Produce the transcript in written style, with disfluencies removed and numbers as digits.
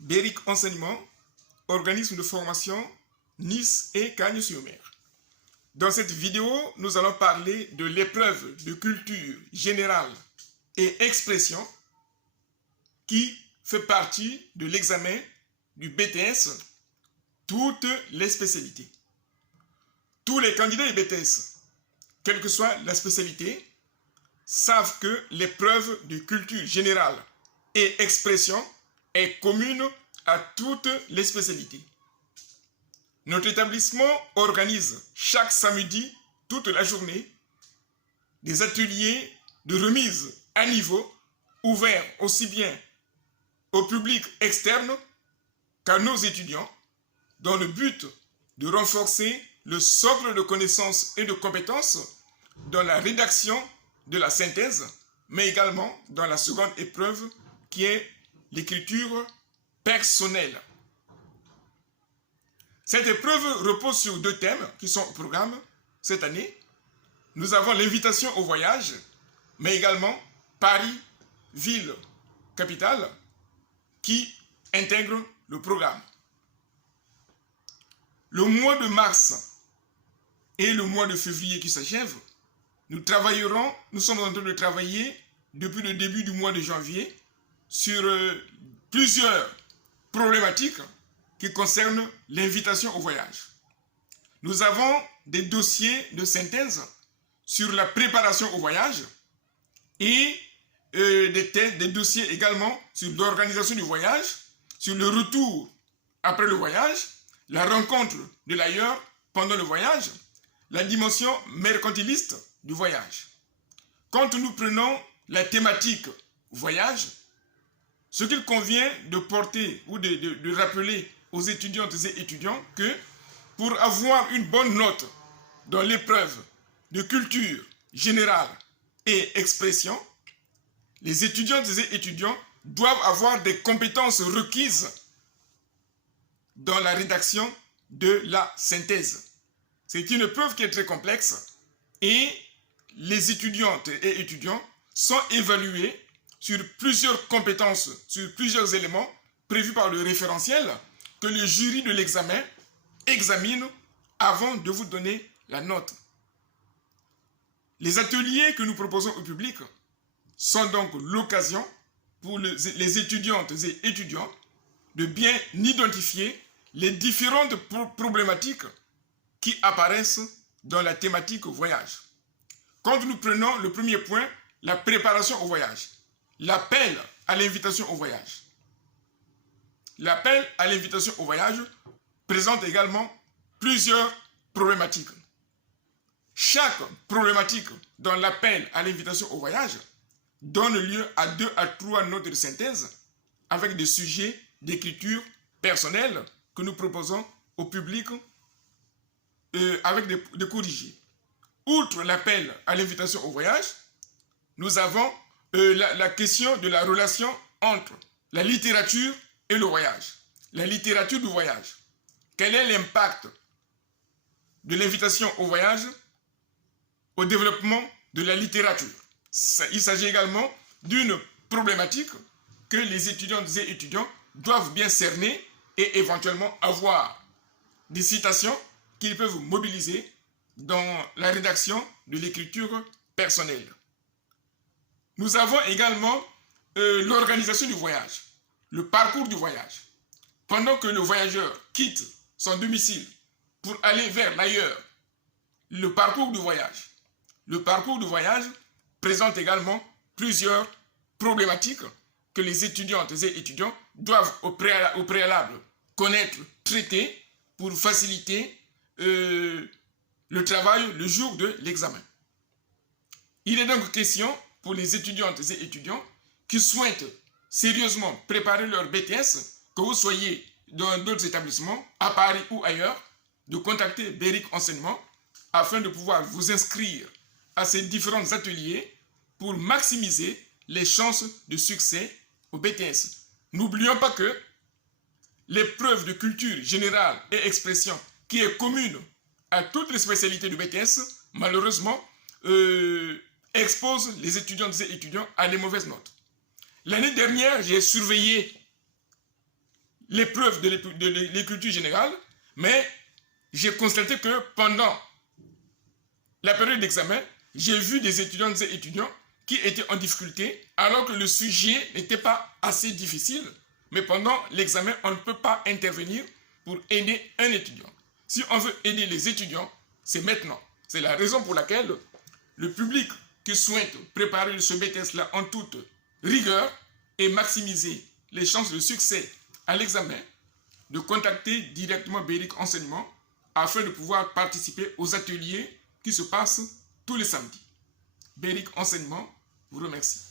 Béric Enseignement, organisme de formation Nice et Cagnes-sur-Mer. Dans cette vidéo, nous allons parler de l'épreuve de culture générale et expression qui fait partie de l'examen du BTS, toutes les spécialités. Tous les candidats du BTS, quelle que soit la spécialité, savent que l'épreuve de culture générale et expression est commune à toutes les spécialités. Notre établissement organise chaque samedi, toute la journée, des ateliers de remise à niveau ouverts aussi bien au public externe qu'à nos étudiants, dans le but de renforcer le socle de connaissances et de compétences dans la rédaction de la synthèse, mais également dans la seconde épreuve qui est l'écriture personnelle. Cette épreuve repose sur deux thèmes qui sont au programme cette année. Nous avons l'invitation au voyage, mais également Paris, ville capitale, qui intègre le programme. Le mois de mars et le mois de février qui s'achève, nous sommes en train de travailler depuis le début du mois de janvier sur plusieurs problématiques qui concernent l'invitation au voyage. Nous avons des dossiers de synthèse sur la préparation au voyage et des dossiers également sur l'organisation du voyage, sur le retour après le voyage, la rencontre de l'ailleurs pendant le voyage, la dimension mercantiliste du voyage. Quand nous prenons la thématique voyage, ce qu'il convient de porter ou de rappeler aux étudiantes et étudiants que pour avoir une bonne note dans l'épreuve de culture générale et expression, les étudiantes et étudiants doivent avoir des compétences requises dans la rédaction de la synthèse. C'est une épreuve qui est très complexe et les étudiantes et étudiants sont évalués sur plusieurs compétences, sur plusieurs éléments prévus par le référentiel que le jury de l'examen examine avant de vous donner la note. Les ateliers que nous proposons au public sont donc l'occasion pour les étudiantes et étudiants de bien identifier les différentes problématiques qui apparaissent dans la thématique voyage. Quand nous prenons le premier point, la préparation au voyage, l'appel à l'invitation au voyage. L'appel à l'invitation au voyage présente également plusieurs problématiques. Chaque problématique dans l'appel à l'invitation au voyage donne lieu à 2 à 3 notes de synthèse avec des sujets d'écriture personnelle que nous proposons au public avec des corrigés. Outre l'appel à l'invitation au voyage, nous avons la question de la relation entre la littérature et le voyage. La littérature du voyage. Quel est l'impact de l'invitation au voyage au développement de la littérature? Il s'agit également d'une problématique que les étudiantes et étudiants doivent bien cerner et éventuellement avoir des citations qu'ils peuvent mobiliser dans la rédaction de l'écriture personnelle. Nous avons également l'organisation du voyage, le parcours du voyage. Pendant que le voyageur quitte son domicile pour aller vers l'ailleurs, le parcours du voyage. Le parcours du voyage présente également plusieurs problématiques que les étudiantes et étudiants doivent au préalable connaître, traiter pour faciliter le travail le jour de l'examen. Il est donc question pour les étudiantes et étudiants qui souhaitent sérieusement préparer leur BTS, que vous soyez dans d'autres établissements, à Paris ou ailleurs, de contacter Béric Enseignement afin de pouvoir vous inscrire à ces différents ateliers pour maximiser les chances de succès au BTS. N'oublions pas que l'épreuve de culture générale et expression qui est commune à toutes les spécialités du BTS, malheureusement, expose les étudiantes et étudiants à des mauvaises notes. L'année dernière, j'ai surveillé l'épreuve de l'écriture générale, mais j'ai constaté que pendant la période d'examen, j'ai vu des étudiantes et étudiants qui étaient en difficulté alors que le sujet n'était pas assez difficile, mais pendant l'examen, on ne peut pas intervenir pour aider un étudiant. Si on veut aider les étudiants, c'est maintenant. C'est la raison pour laquelle le public qui souhaite préparer ce BTS-là en toute rigueur et maximiser les chances de succès à l'examen, de contacter directement Béric Enseignement afin de pouvoir participer aux ateliers qui se passent tous les samedis. Béric Enseignement vous remercie.